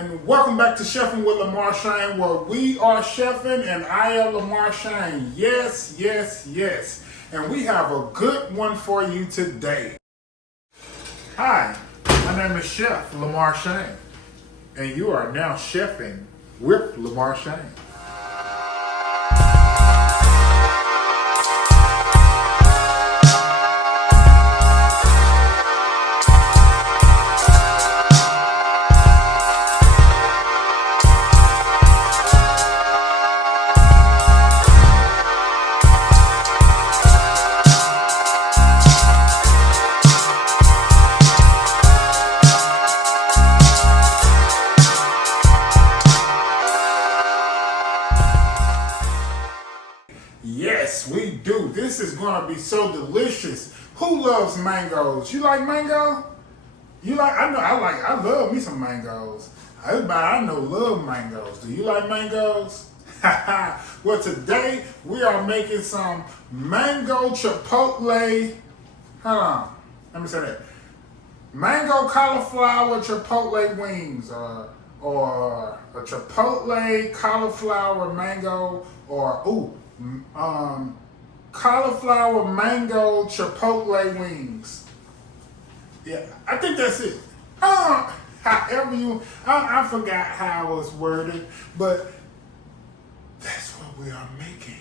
and welcome back to Chefing with Lamarshane, where we are chefing and I am Lamarshane. Yes, yes, yes. And we have a good one for you today. Hi, my name is Chef Lamarshane, and you are now chefing with Lamarshane. Yes, we do. This is going to be so delicious. Who loves mangoes? You like mango? You like? I love me some mangoes. Everybody I know love mangoes. Do you like mangoes? Well, today we are making some mango chipotle. Hold on. Let me say that. Mango cauliflower chipotle wings, or a chipotle cauliflower mango, or cauliflower mango chipotle wings. Yeah, I think that's it. However you, I forgot how it was worded, but that's what we are making.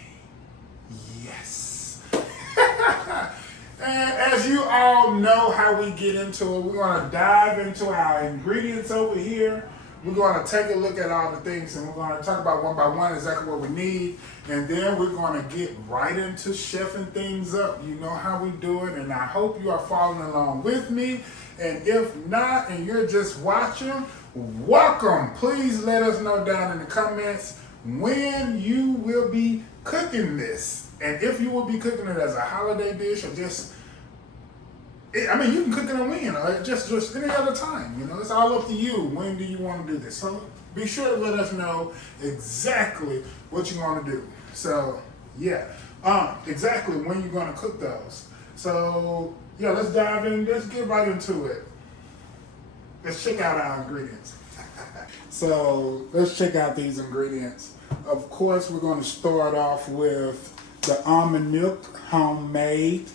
Yes. And as you all know how we get into it, we're going to dive into our ingredients over here. We're going to take a look at all the things, and we're going to talk about one by one exactly what we need. And then we're going to get right into chefing things up. You know how we do it, and I hope you are following along with me. And if not, and you're just watching, welcome. Please let us know down in the comments when you will be cooking this. And if you will be cooking it as a holiday dish, or just, I mean, you can cook it on when, or just any other time. You know, it's all up to you. When do you want to do this? So be sure to let us know exactly what you want to do. So yeah, exactly when you're going to cook those. So yeah, let's dive in. Let's get right into it. Let's check out our ingredients. So let's check out these ingredients. Of course, we're going to start off with the almond milk, homemade,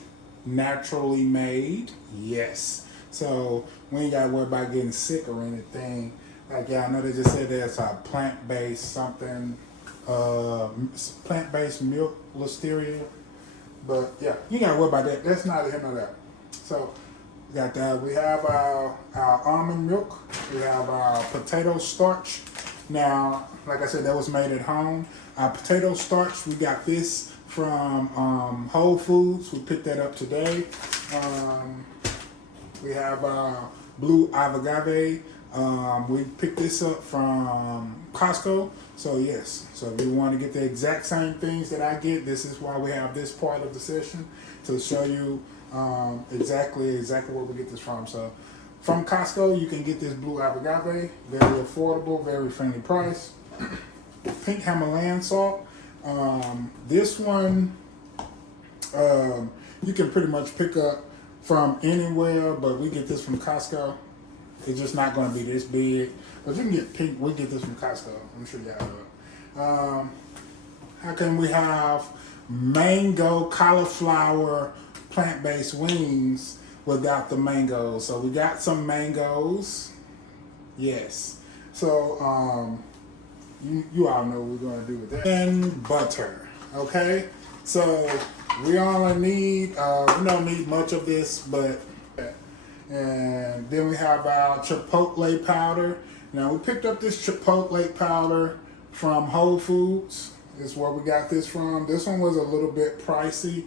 naturally made. Yes. So we ain't got to worry about getting sick or anything. Like y'all know, they just said there's a plant-based something, plant-based milk listeria. But yeah, you ain't got to worry about that. That's not here nor there. So we got that. We have our almond milk. We have our potato starch. Now, like I said, that was made at home. Our potato starch, we got this from Whole Foods. We picked that up today. We have blue agave. We picked this up from Costco. So yes, so if you want to get the exact same things that I get, this is why we have this part of the session, to show you exactly where we get this from. So from Costco, you can get this blue agave, very affordable, very friendly price. Pink Himalayan salt. This one you can pretty much pick up from anywhere, but we get this from Costco. It's just not going to be this big, but you can get pink. We get this from Costco. I'm sure y'all know it. How can we have mango cauliflower plant-based wings without the mangoes? So we got some mangoes. Yes. So you all know what we're going to do with that. And butter, okay? So we only need, we don't need much of this, but, and then we have our chipotle powder. Now we picked up this chipotle powder from Whole Foods. Is where we got this from. This one was a little bit pricey,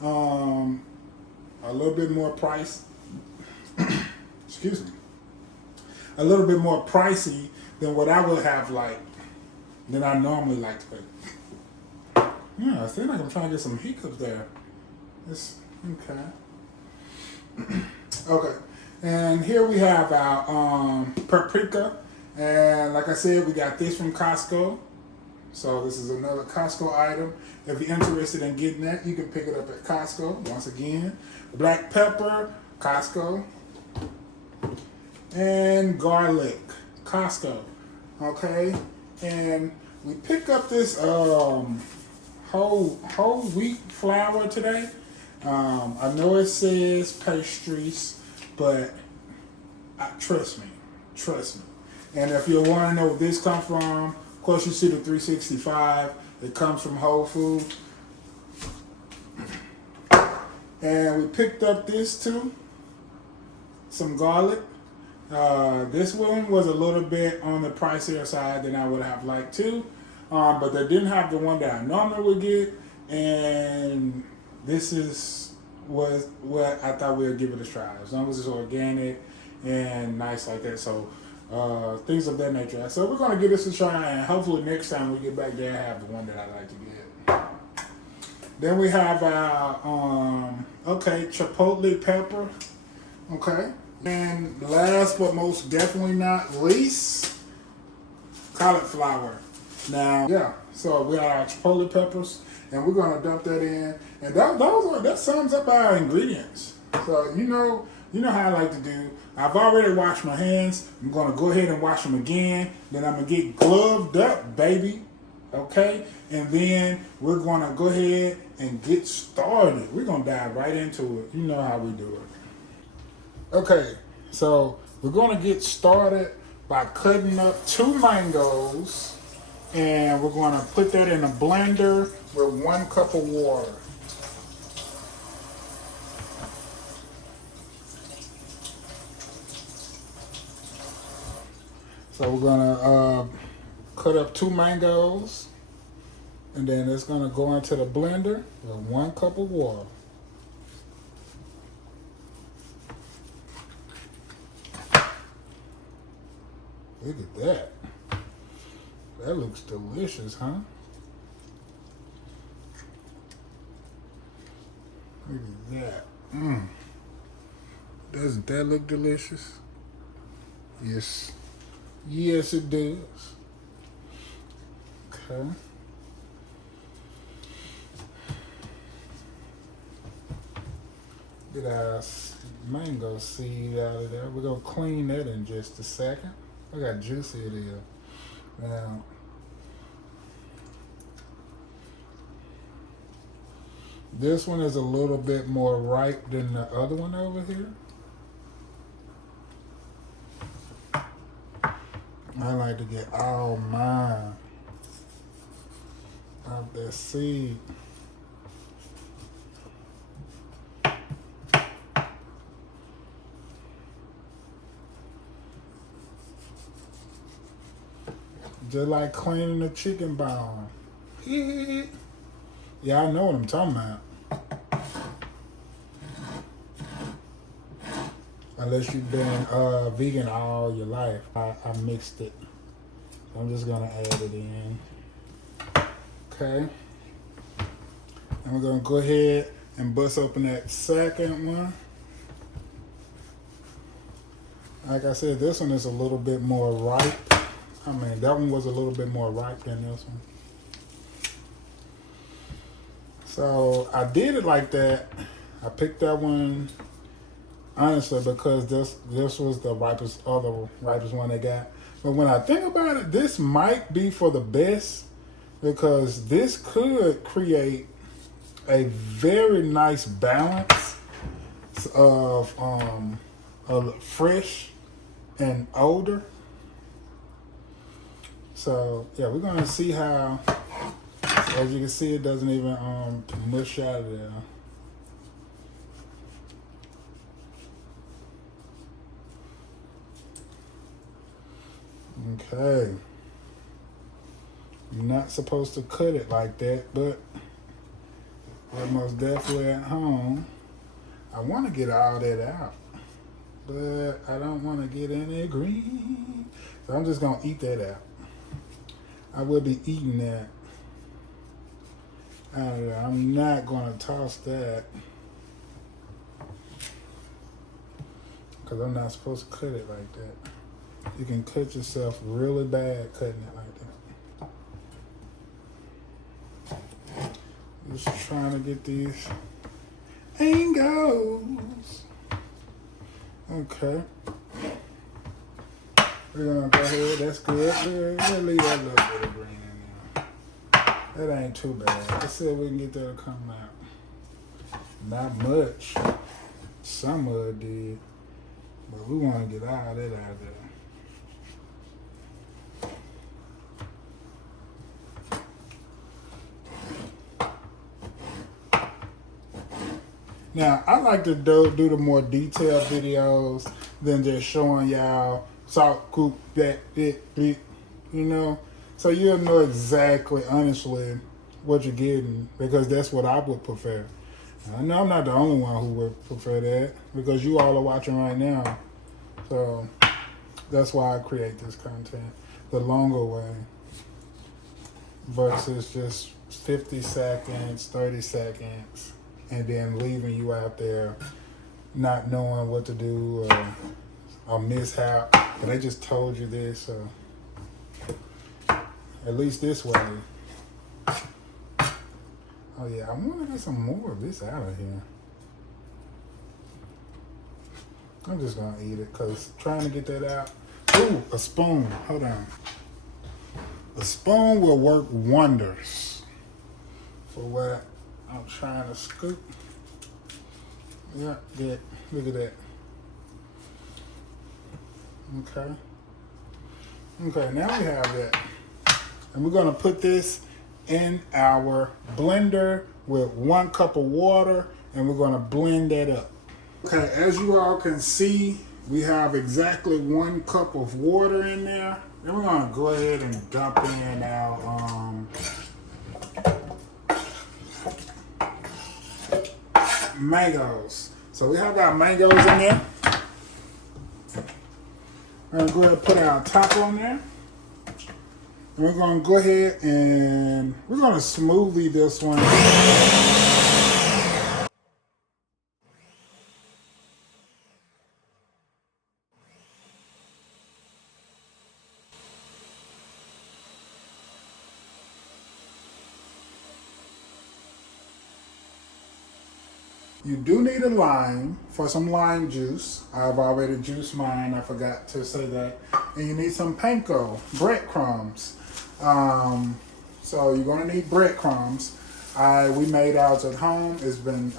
a little bit more price, excuse me, a little bit more pricey than what I would have than I normally like to pay. Yeah, I feel like I'm trying to get some hiccups there. It's okay. Okay, and here we have our paprika, and like I said, we got this from Costco. So this is another Costco item. If you're interested in getting that, you can pick it up at Costco. Once again, black pepper, Costco, and garlic, Costco. Okay, and we picked up this whole wheat flour today. I know it says pastries, but trust me, trust me. And if you want to know where this comes from, of course you see the 365. It comes from Whole Foods. And we picked up this too, some garlic. This one was a little bit on the pricier side than I would have liked to, but they didn't have the one that I normally would get, and this was what I thought we would give it a try. As long as it's organic and nice like that, so things of that nature. So we're gonna give this a try, and hopefully next time we get back there, I have the one that I like to get. Then we have our chipotle pepper. Okay. And last but most definitely not least, cauliflower. Now, yeah, so we got our chipotle peppers, and we're gonna dump that in, and that sums up our ingredients. So you know how I like to do. I've already washed my hands. I'm gonna go ahead and wash them again. Then I'm gonna get gloved up, baby. Okay, and then we're gonna go ahead and get started. We're gonna dive right into it. You know how we do it. Okay, so we're gonna get started by cutting up 2 mangoes, and we're gonna put that in a blender with 1 cup of water. So we're gonna cut up 2 mangoes, and then it's gonna go into the blender with 1 cup of water. Look at that. That looks delicious, huh? Look at that. Doesn't that look delicious? Yes. Yes, it does. Okay. Get our mango seed out of there. We're going to clean that in just a second. Look how juicy it is. Now, this one is a little bit more ripe than the other one over here. I like to get all mine out that seed. Just like cleaning a chicken bone. Yeah, I know what I'm talking about. Unless you've been vegan all your life. I mixed it. I'm just gonna add it in. Okay. And we're gonna go ahead and bust open that second one. Like I said, this one is a little bit more ripe. I mean, that one was a little bit more ripe than this one. So I did it like that. I picked that one honestly because this was the ripest one they got. But when I think about it, this might be for the best because this could create a very nice balance of fresh and older. So yeah, we're gonna see how. As you can see, it doesn't even mush out of there. Okay. You're not supposed to cut it like that, but we're most definitely at home. I want to get all that out, but I don't want to get any green. So I'm just going to eat that out. I will be eating that. I'm not going to toss that because I'm not supposed to cut it like that. You can cut yourself really bad cutting it like that. Just trying to get these angles. Okay. We're gonna go ahead. That's good. We'll leave that little bit of green in there. That ain't too bad. Let's see if we can get that to come out. Not much. Some of it did. But we want to get all that out of there. Now, I like to do the more detailed videos than just showing y'all salt, cook, that, you know? So you'll know exactly, honestly, what you're getting, because that's what I would prefer. I know I'm not the only one who would prefer that, because you all are watching right now. So that's why I create this content the longer way versus just 50 seconds, 30 seconds. And then leaving you out there not knowing what to do or mishap. But they just told you this, so at least this way. Oh yeah, I want to get some more of this out of here. I'm just going to eat it because trying to get that out. Ooh, a spoon. Hold on. A spoon will work wonders for what I'm trying to scoop. Yeah, good. Look at that. Okay. Okay, now we have that. And we're going to put this in our blender with 1 cup of water, and we're going to blend that up. Okay, as you all can see, we have exactly 1 cup of water in there. Then we're going to go ahead and dump in our mangoes. So we have our mangoes in there. We're going to go ahead and put our top on there. And we're going to go ahead and we're going to smoothie this one. You do need a lime for some lime juice. I've already juiced mine. I forgot to say that. And you need some panko, breadcrumbs. So you're gonna need breadcrumbs. We made ours at home. It's been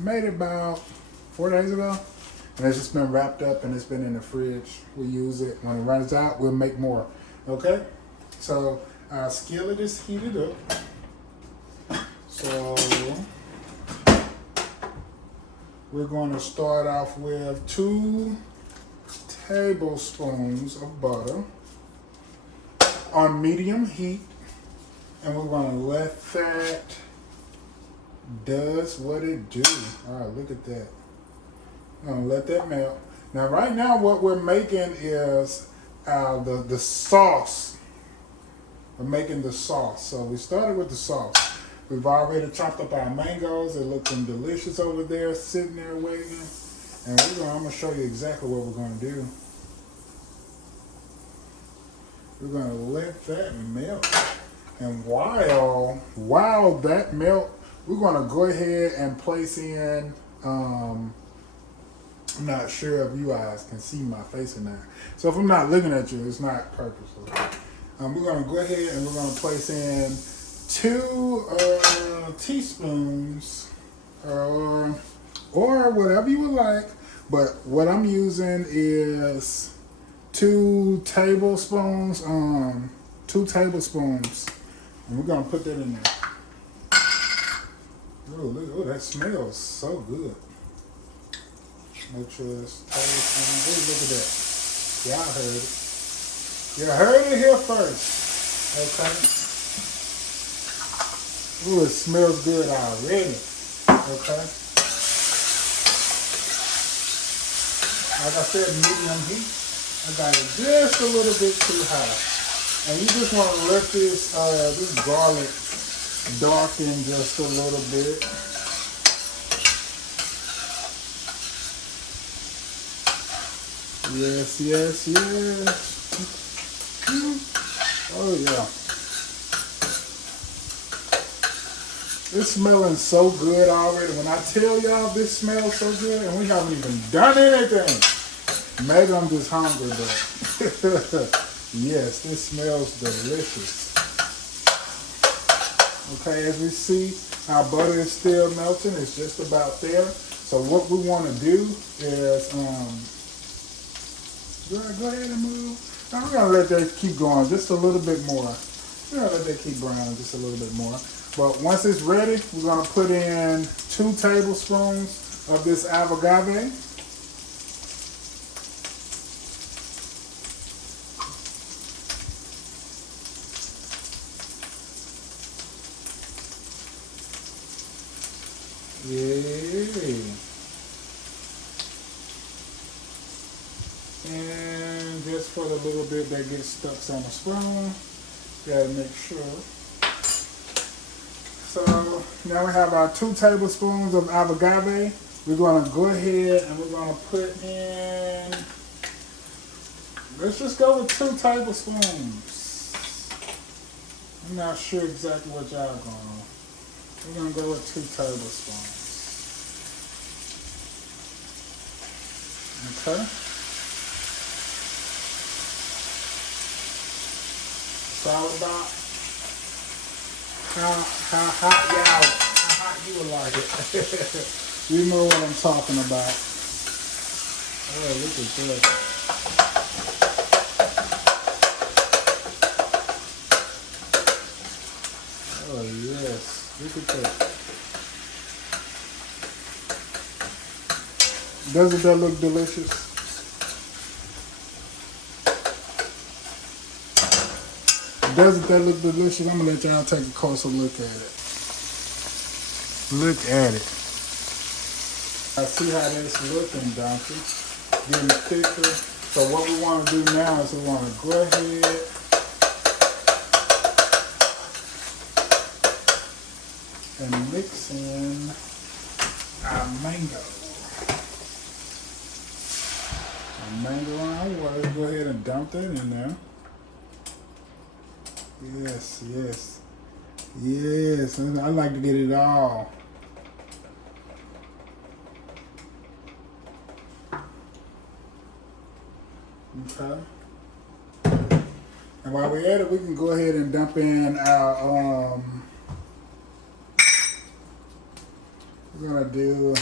made about 4 days ago. And it's just been wrapped up and it's been in the fridge. We use it. When it runs out, we'll make more. Okay? So our skillet is heated up. So we're going to start off with 2 tablespoons of butter on medium heat. And we're going to let that does what it do. All right, look at that. I'm going to let that melt. Now, right now, what we're making is the sauce. We're making the sauce. So we started with the sauce. We've already chopped up our mangoes. They're looking delicious over there, sitting there waiting. And I'm going to show you exactly what we're going to do. We're going to let that melt. And while that melt, we're going to go ahead and place in, I'm not sure if you guys can see my face or not. So if I'm not looking at you, it's not purposeful. We're going to go ahead and we're going to place in 2 teaspoons or whatever you would like, but what I'm using is 2 tablespoons. 2 tablespoons, and we're gonna put that in there. Oh, that smells so good. Make sure it's tablespoons. Oh, look at that. Y'all heard it. You heard it here first. Okay. Ooh, it smells good already. Okay. Like I said, medium heat. I got it just a little bit too high. And you just want to let this garlic darken just a little bit. Yes, yes, yes. Oh, yeah. It's smelling so good already. When I tell y'all this smells so good and we haven't even done anything, maybe I'm just hungry, but Yes, this smells delicious. Okay, as we see, our butter is still melting. It's just about there. So what we want to do is, go ahead and move. Now we're gonna let that keep going just a little bit more. We're gonna let that keep browning just a little bit more. But once it's ready, we're gonna put in 2 tablespoons of this agave. Yay. And just for the little bit that gets stuck on the spoon, gotta make sure. So now we have our 2 tablespoons of agave. We're gonna go ahead and we're gonna put in, let's just go with 2 tablespoons. I'm not sure exactly what y'all going. We're gonna go with 2 tablespoons. Okay. It's all about how hot you would like it. You know what I'm talking about. Oh, look at that. Oh yes, look at that. Doesn't that look delicious? Doesn't that look delicious? I'm gonna let y'all take a closer look at it. Look at it. I see how that's looking, don't you? Getting thicker. So what we want to do now is we want to go ahead and mix in our mango. Mango on water. Go ahead and dump that in there. Yes, yes, yes. I like to get it all. Okay. And while we're at it, we can go ahead and dump in our we're gonna do.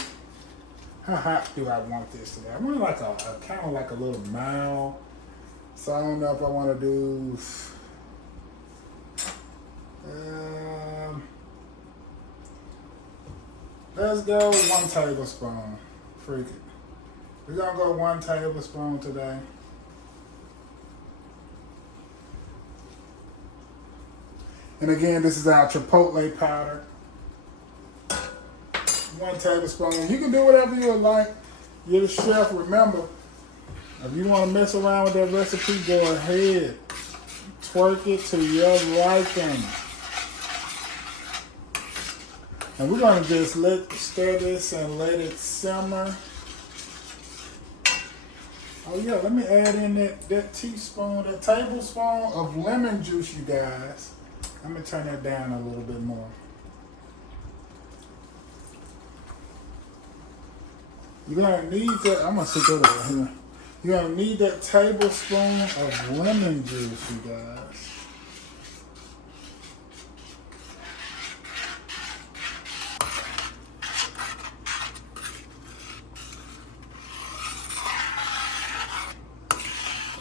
How hot do I want this to be? I want like a kind of like a little mild. So I don't know if I want to do. Let's go 1 tablespoon. Freak it. We're gonna go 1 tablespoon today. And again, this is our chipotle powder. 1 tablespoon. You can do whatever you would like. You're the chef. Remember, if you want to mess around with that recipe, go ahead. Twerk it to your liking. And we're going to just stir this and let it simmer. Oh yeah, let me add in that teaspoon, that tablespoon of lemon juice, you guys. Let me turn that down a little bit more. You're gonna need that. I'm gonna sit that over here. You're gonna need that tablespoon of lemon juice, you guys.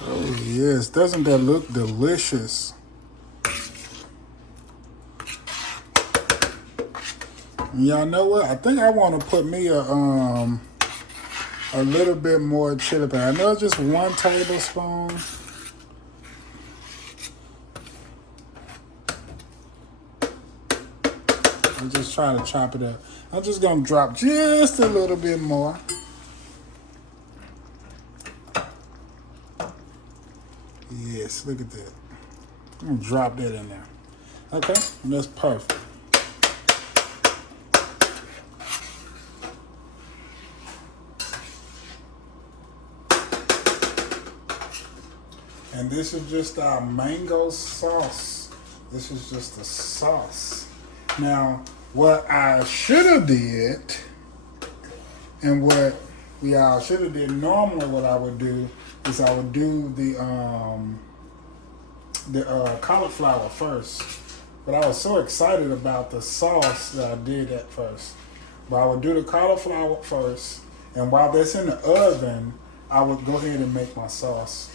Oh yes, doesn't that look delicious? And y'all know what? I think I want to put me a little bit more chili powder. I know it's just 1 tablespoon. I'm just trying to chop it up. I'm just gonna drop just a little bit more. Yes, look at that. I'm gonna drop that in there. Okay, and that's perfect. And this is just our mango sauce. This is just the sauce. Now, what I should have did, and what we all should have did, normally what I would do is I would do the cauliflower first. But I was so excited about the sauce that I did at first. But I would do the cauliflower first, and while that's in the oven, I would go ahead and make my sauce.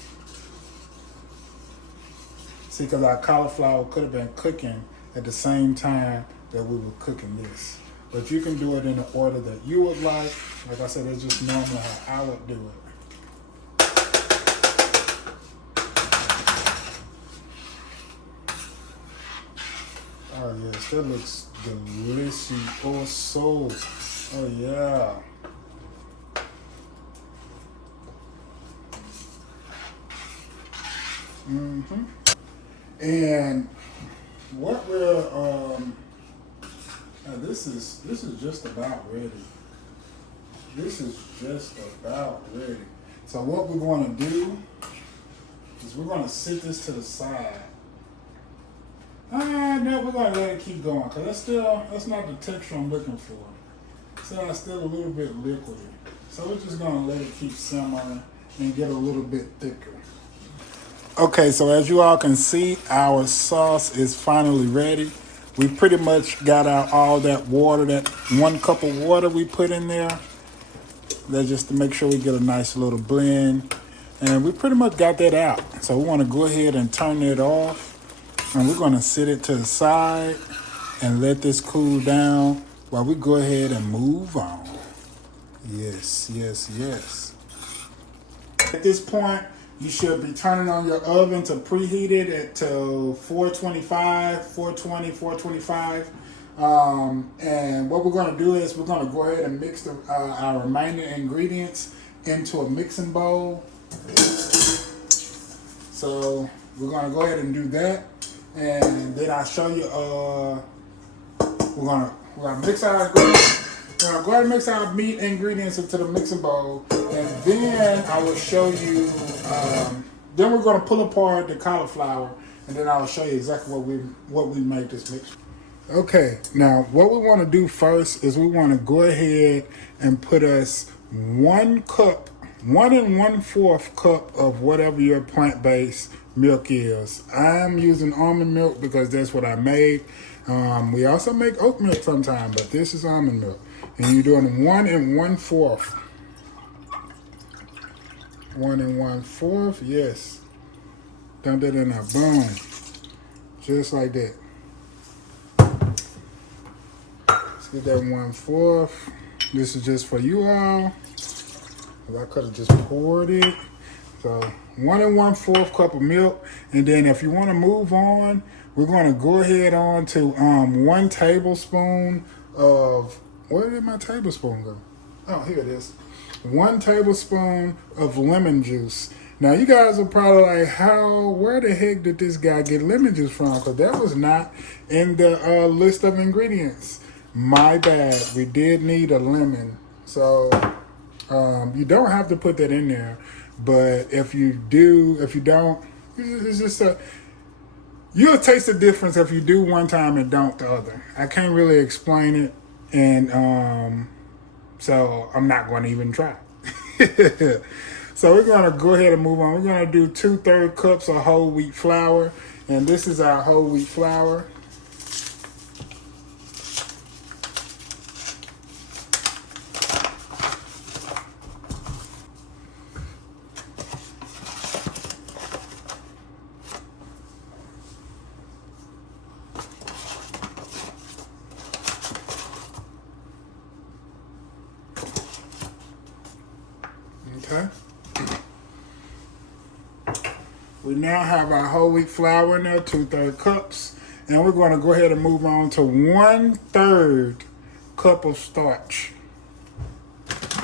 See, because our cauliflower could have been cooking at the same time that we were cooking this. But you can do it in the order that you would like. Like I said, it's just normally how I would do it. Oh yes, that looks delicioso. Oh yeah. Mm-hmm. And what we're now this is just about ready. This is just about ready. So what we're going to do is we're going to sit this to the side. No, we're going to let it keep going because that's not the texture I'm looking for. So it's still a little bit liquidy. So we're just going to let it keep simmering and get a little bit thicker. Okay, so as you all can see, our sauce is finally ready. We pretty much got out all that water, that 1 cup of water we put in there. That's just to make sure we get a nice little blend. And we pretty much got that out. So we want to go ahead and turn it off. And we're going to sit it to the side and let this cool down while we go ahead and move on. Yes, yes, yes. At this point, you should be turning on your oven to preheat it at 425, 420, 425. And what we're going to do is we're going to go ahead and mix our remaining ingredients into a mixing bowl. So we're going to go ahead and do that. And then I'll show you, we're gonna mix our ingredients. We're gonna go ahead and mix our meat ingredients into the mixing bowl. And then I will show you, then we're gonna pull apart the cauliflower. And then I will show you exactly what we make this mix. Okay, now what we wanna do first is we wanna go ahead and put us 1 cup, 1 1/4 cup of whatever your plant-based milk is. I'm using almond milk because that's what I made. We also make oat milk sometimes, but this is almond milk. And you're doing 1 1/4. 1 1/4, yes. Dump that in there, boom. Just like that. Let's get that 1/4. This is just for you all. I could have just poured it. So 1 1/4 cup of milk. And then if you want to move on, we're going to go ahead on to 1 tablespoon of, where did my tablespoon go? Oh, here it is. 1 tablespoon of lemon juice. Now you guys are probably like, where the heck did this guy get lemon juice from? Because that was not in the list of ingredients. My bad. We did need a lemon. So you don't have to put that in there. But if you do, if you don't, it's just you'll taste the difference if you do one time and don't the other. I can't really explain it, and so I'm not going to even try. So we're going to go ahead and move on. We're going to do 2/3 cups of whole wheat flour, and this is our whole wheat flour. Okay. We now have our whole wheat flour in there, 2/3 cups. And we're going to go ahead and move on to 1/3 cup of starch.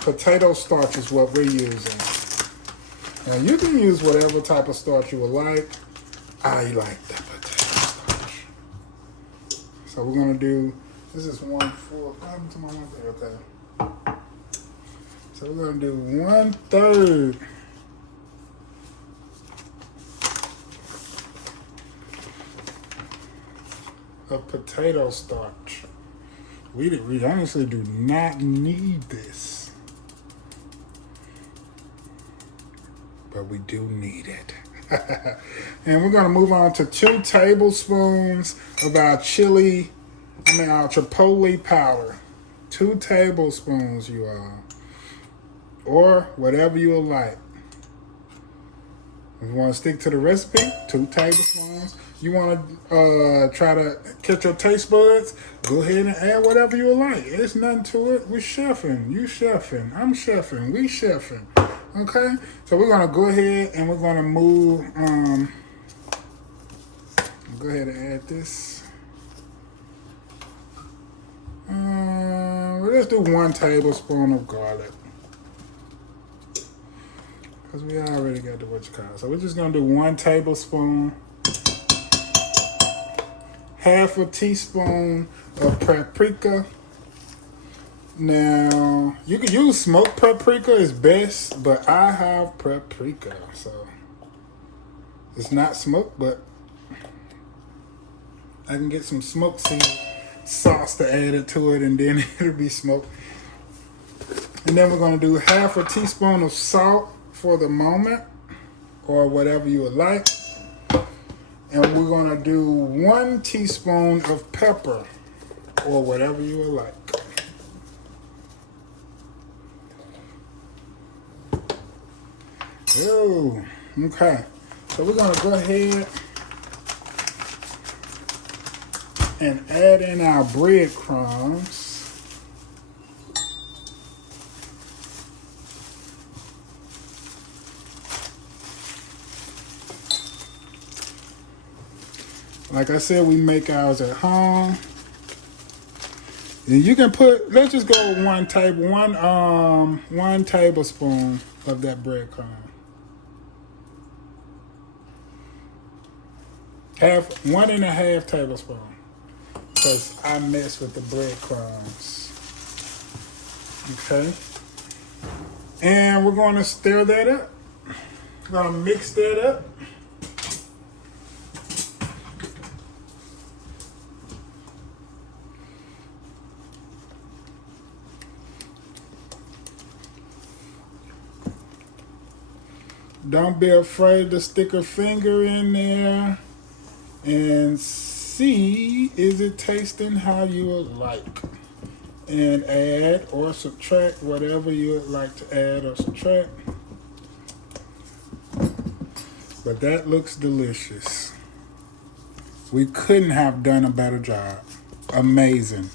Potato starch is what we're using. Now you can use whatever type of starch you would like. I like the potato starch. So we're going to do, this is 1/4. What happened to my 1/3? Okay. So we're going to do 1/3 of potato starch. We honestly do not need this. but we do need it. And we're gonna move on to 2 tablespoons of our our chipotle powder. 2 tablespoons, you all. Or whatever you like. If you want to stick to the recipe, 2 tablespoons. You want to try to catch your taste buds, go ahead and add whatever you like. There's nothing to it. We're chefing. You chefing. I'm chefing. We chefing. Okay? So we're going to go ahead and we're going to move. Go ahead and add this. Let's do 1 tablespoon of garlic. Because we already got the what you call it. So we're just going to do 1 tablespoon. Half a teaspoon of paprika. Now, you can use smoked paprika is best, but I have paprika. So it's not smoked, but I can get some smoked seed sauce to add it to it, and then it'll be smoked. And then we're going to do half a teaspoon of salt for the moment, or whatever you would like. And we're going to do 1 teaspoon of pepper, or whatever you would like. Oh, okay. So we're going to go ahead and add in our breadcrumbs. Like I said, we make ours at home. And you can put, let's just go with 1 tablespoon of that breadcrumb. 1.5 tablespoon. Because I mess with the breadcrumbs. Okay. And we're going to stir that up. We're going to mix that up. Don't be afraid to stick a finger in there and see, is it tasting how you would like? And add or subtract whatever you would like to add or subtract. But that looks delicious. We couldn't have done a better job. Amazing.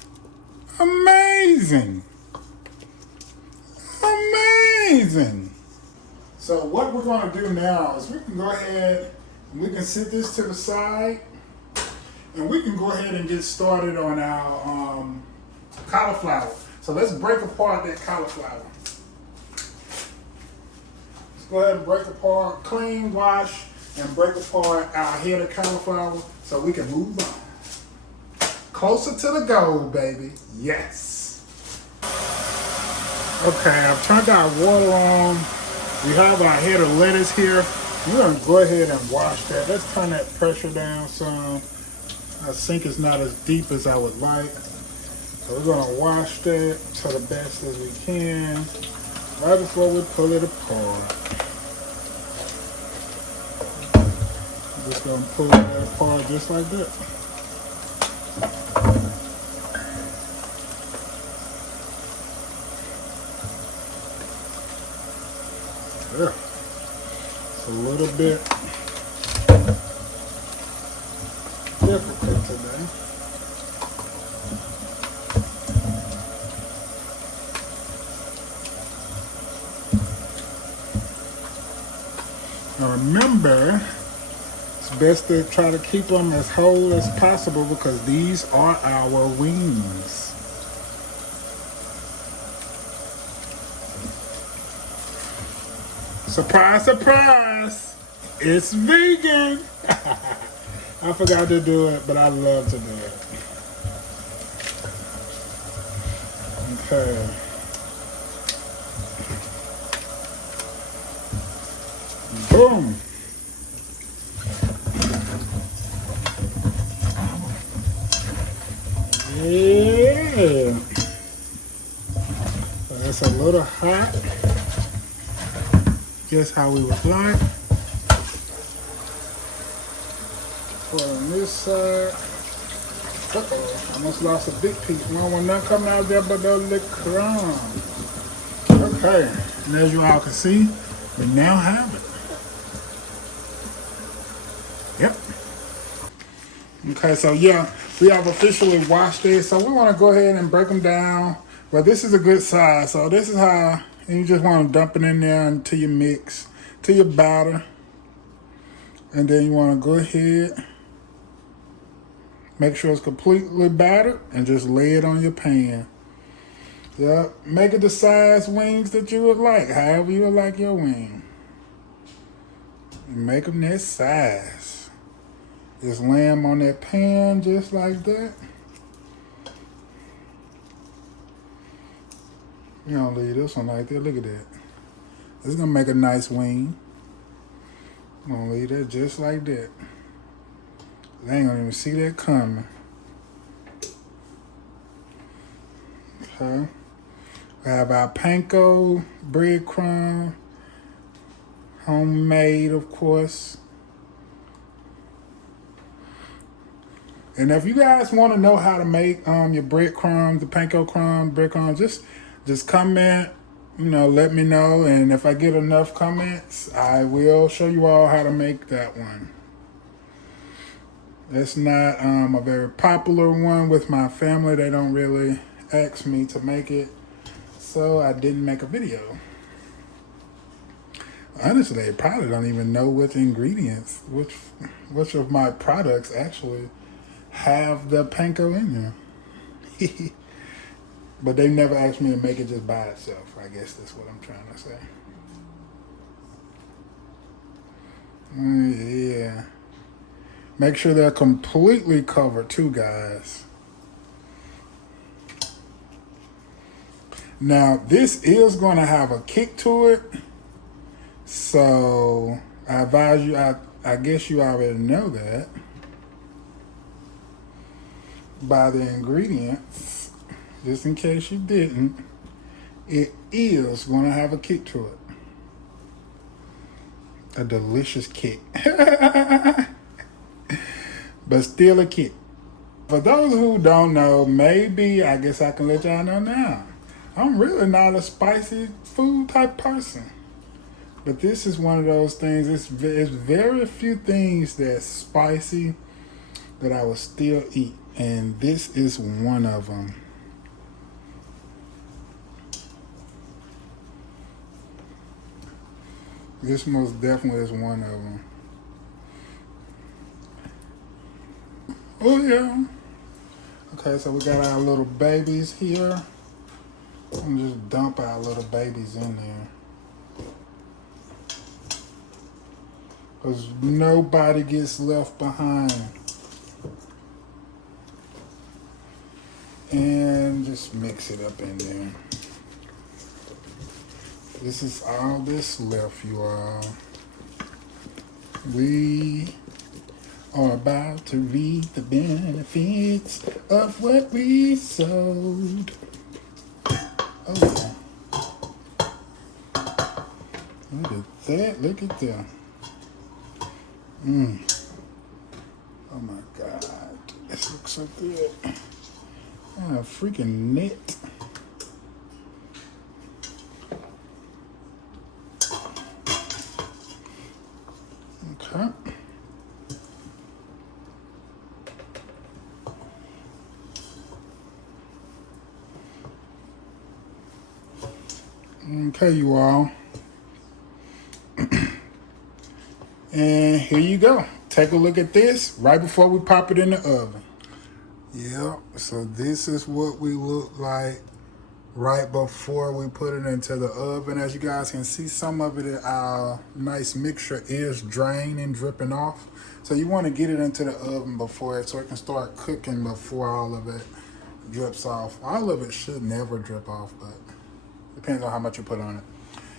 Amazing. Amazing. So what we're going to do now is we can go ahead and we can set this to the side, and we can go ahead and get started on our cauliflower. So let's break apart that cauliflower. Let's go ahead and break apart, clean, wash, and break apart our head of cauliflower so we can move on. Closer to the goal, baby. Yes. Okay, I've turned our water on. We have our head of lettuce here. We're going to go ahead and wash that. Let's turn that pressure down some. Our sink is not as deep as I would like. So we're going to wash that to the best as we can right before we pull it apart. Just going to pull that apart just like that. Yeah. It's a little bit difficult today. Now remember, it's best to try to keep them as whole as possible because these are our wings. Surprise, surprise! It's vegan! I forgot to do it, but I love to do it. Okay. Boom! Yeah! So that's a little hot. just how we would like. Put it on this side. Uh-oh, I almost lost a big piece. We don't want nothing coming out there but those little crumbs. Okay, and as you all can see, we now have it. Yep. Okay, so yeah, we have officially washed it. So we want to go ahead and break them down. But this is a good size. So this is how, and you just want to dump it in there into your mix, to your batter. And then you want to go ahead, make sure it's completely battered, and just lay it on your pan. Yep, make it the size wings that you would like, however you would like your wing. Make them that size. Just lay them on that pan just like that. You don't leave this one like that. Look at that. This is going to make a nice wing. I'm going to leave that just like that. They ain't going to even see that coming. Okay. We have our panko breadcrumb. Homemade, of course. And if you guys want to know how to make your breadcrumbs, the panko crumb, breadcrumbs, just comment, let me know. And if I get enough comments, I will show you all how to make that one. It's not a very popular one with my family. They don't really ask me to make it, so I didn't make a video. Honestly, they probably don't even know which ingredients, which of my products actually have the panko in there. But they never asked me to make it just by itself. I guess that's what I'm trying to say. Yeah. Make sure they're completely covered too, guys. Now, this is going to have a kick to it. So, I advise you, I guess you already know that, by the ingredients, just in case you didn't, it is going to have a kick to it. A delicious kick. But still a kick. For those who don't know, maybe, I guess I can let y'all know now, I'm really not a spicy food type person. But this is one of those things, it's very few things that's spicy that I will still eat. And this is one of them. This most definitely is one of them. Oh yeah. Okay, so we got our little babies here. I'm just dump our little babies in there. Because nobody gets left behind. And just mix it up in there. This is all that's left, you all. We are about to reap the benefits of what we sowed. Oh, look at that, look at that. Oh my God, this looks so good. Oh, freaking net. Okay. Okay, you all. And here you go. Take a look at this right before we pop it in the oven. Yep, so this is what we look like right before we put it into the oven. As you guys can see, some of it, our nice mixture is drained and dripping off. So you want to get it into the oven before it, so it can start cooking before all of it drips off. All of it should never drip off, but depends on how much you put on it.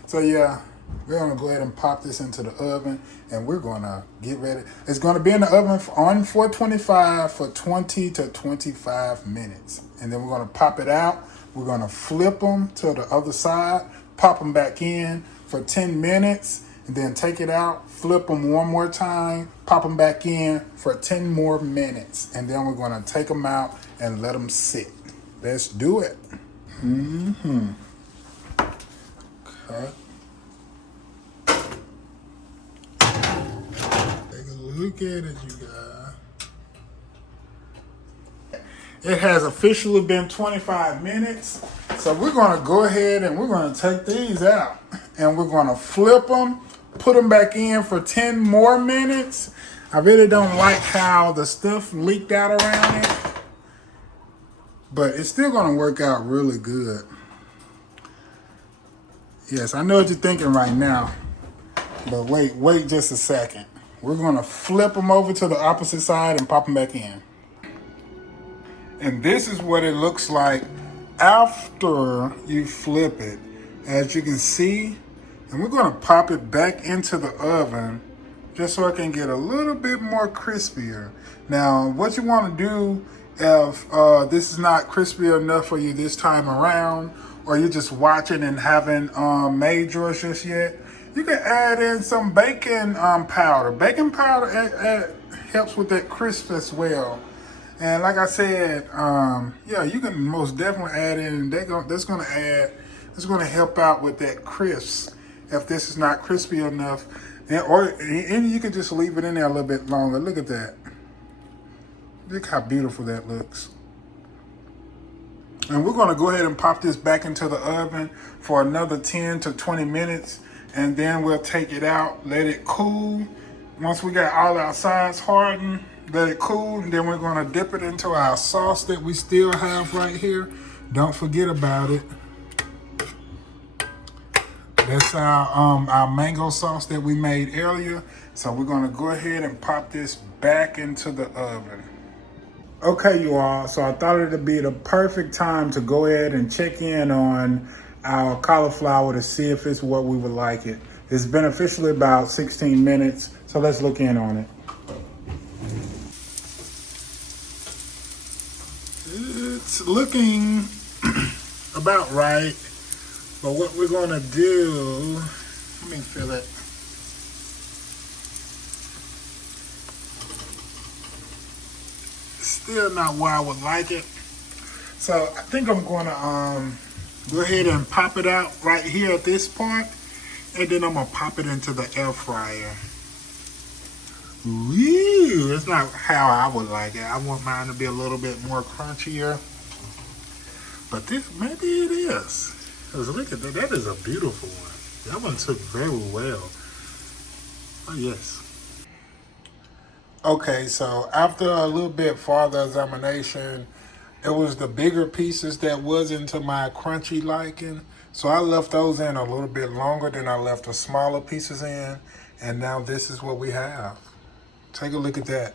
So yeah, we're gonna go ahead and pop this into the oven, and we're gonna get ready. It's gonna be in the oven on 425 for 20 to 25 minutes. And then we're gonna pop it out. We're gonna flip them to the other side, pop them back in for 10 minutes, and then take it out, flip them one more time, pop them back in for 10 more minutes. And then we're gonna take them out and let them sit. Let's do it. Okay. Take a look at it, you guys. It has officially been 25 minutes. So we're gonna go ahead and we're gonna take these out and we're gonna flip them, put them back in for 10 more minutes. I really don't like how the stuff leaked out around it, but it's still gonna work out really good. Yes, I know what you're thinking right now, but wait just a second. We're gonna flip them over to the opposite side and pop them back in. And this is what it looks like after you flip it. As you can see, and we're gonna pop it back into the oven just so it can get a little bit more crispier. Now, what you wanna do if this is not crispy enough for you this time around, or you're just watching and haven't made yours just yet, you can add in some baking powder. Baking powder helps with that crisp as well. And like I said, yeah, you can most definitely add in. That's going to help out with that crisp. If this is not crispy enough, and you can just leave it in there a little bit longer. Look at that. Look how beautiful that looks. And we're going to go ahead and pop this back into the oven for another 10 to 20 minutes. And then we'll take it out, let it cool. Once we got all our sides hardened, let it cool. And then we're going to dip it into our sauce that we still have right here. Don't forget about it. That's our mango sauce that we made earlier. So we're going to go ahead and pop this back into the oven. Okay, you all, so I thought it'd be the perfect time to go ahead and check in on our cauliflower to see if it's what we would like it. It's been officially about 16 minutes, so let's look in on it. It's looking about right, but what we're gonna do, let me feel it. Still not where I would like it. So I think I'm gonna go ahead and pop it out right here at this part, and then I'm gonna pop it into the air fryer. Ooh, it's not how I would like it. I want mine to be a little bit more crunchier, but this, maybe it is. Because look at that, that is a beautiful one. That one took very well. Oh yes. Okay, so after a little bit farther examination, it was the bigger pieces that wasn't to my crunchy liking. So I left those in a little bit longer than I left the smaller pieces in. And now this is what we have. Take a look at that.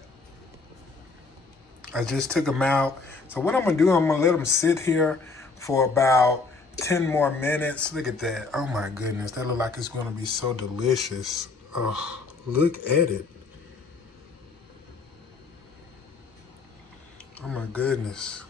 I just took them out. So what I'm gonna do, I'm gonna let them sit here for about 10 more minutes. Look at that. Oh my goodness, that looks like it's gonna be so delicious. Oh, look at it. Oh my goodness.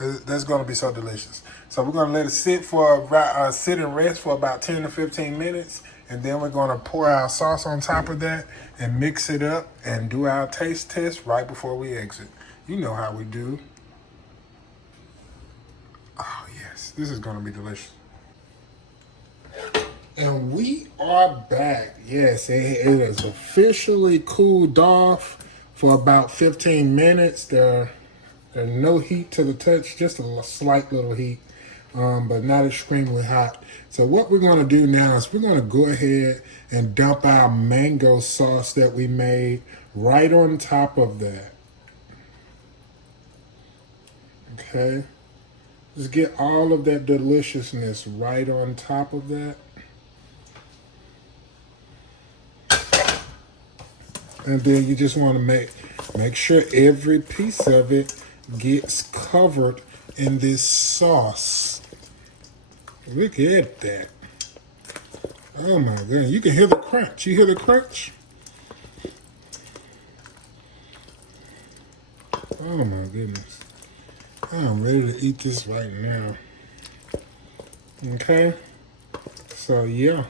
That's gonna be so delicious. So we're gonna let it sit sit and rest for about 10 to 15 minutes. And then we're gonna pour our sauce on top of that and mix it up and do our taste test right before we exit. You know how we do. Oh yes, this is gonna be delicious. And we are back. Yes, it is officially cooled off for about 15 minutes. There's no heat to the touch, just a slight little heat, but not extremely hot. So what we're gonna do now is we're gonna go ahead and dump our mango sauce that we made right on top of that. Okay, just get all of that deliciousness right on top of that. And then you just want to make sure every piece of it gets covered in this sauce. Look at that. Oh my goodness. You can hear the crunch. You hear the crunch? Oh my goodness. I'm ready to eat this right now. Okay. So yeah.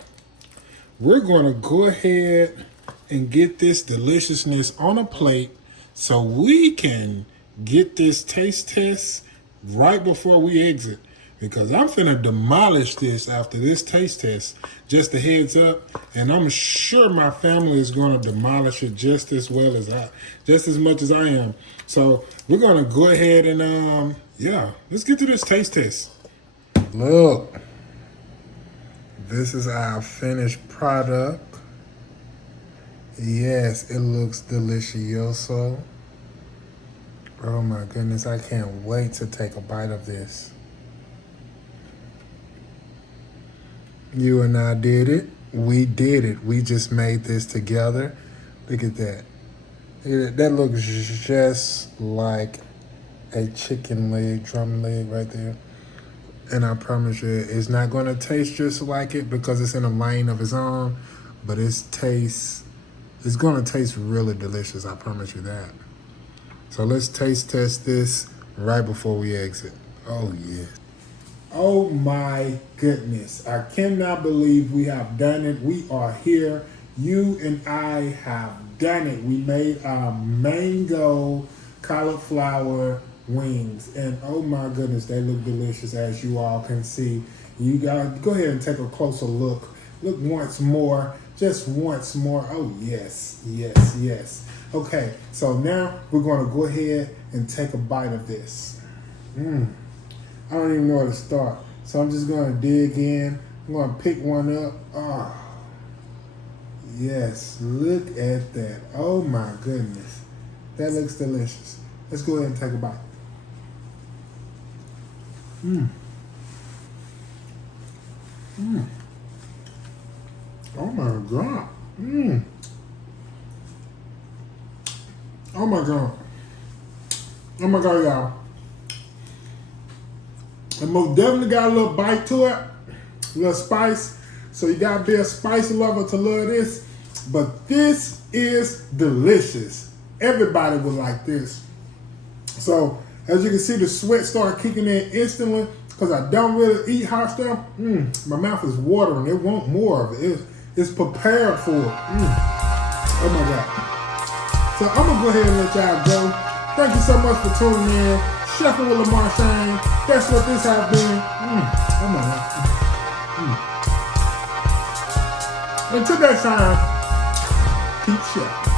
we're going to go ahead and get this deliciousness on a plate so we can get this taste test right before we exit. Because I'm finna demolish this after this taste test. Just a heads up. And I'm sure my family is going to demolish it just as well as just as much as I am. So we're going to go ahead and, yeah, let's get to this taste test. Look. This is our finished product. Yes, it looks delicioso. Oh my goodness, I can't wait to take a bite of this. You and I did it. We did it. We just made this together. Look at that. That looks just like a chicken leg, drum leg right there. And I promise you, it's not going to taste just like it because it's in a lane of its own, but it's going to taste really delicious. I promise you that. So let's taste test this right before we exit. Oh, yeah. Oh, my goodness. I cannot believe we have done it. We are here. You and I have done it. We made our mango cauliflower wings, and oh my goodness, they look delicious, as you all can see. You guys go ahead and take a closer look. Look once more, just once more. Oh yes, yes, yes. Okay, so now we're going to go ahead and take a bite of this. I don't even know where to start, so I'm just going to dig in. I'm going to pick one up. Oh yes, look at that. Oh my goodness, that looks delicious. Let's go ahead and take a bite. Oh my God. Oh my God. Oh my God, y'all. It most definitely got a little bite to it, a little spice. So you gotta be a spicy lover to love this. But this is delicious. Everybody would like this. So as you can see, the sweat started kicking in instantly because I don't really eat hot stuff. My mouth is watering. It wants more of it. It's prepared for it. Oh my God. So I'm going to go ahead and let y'all go. Thank you so much for tuning in. Chefing with Lamarshane. That's what this has been. Oh my God. Until next time, keep chefing.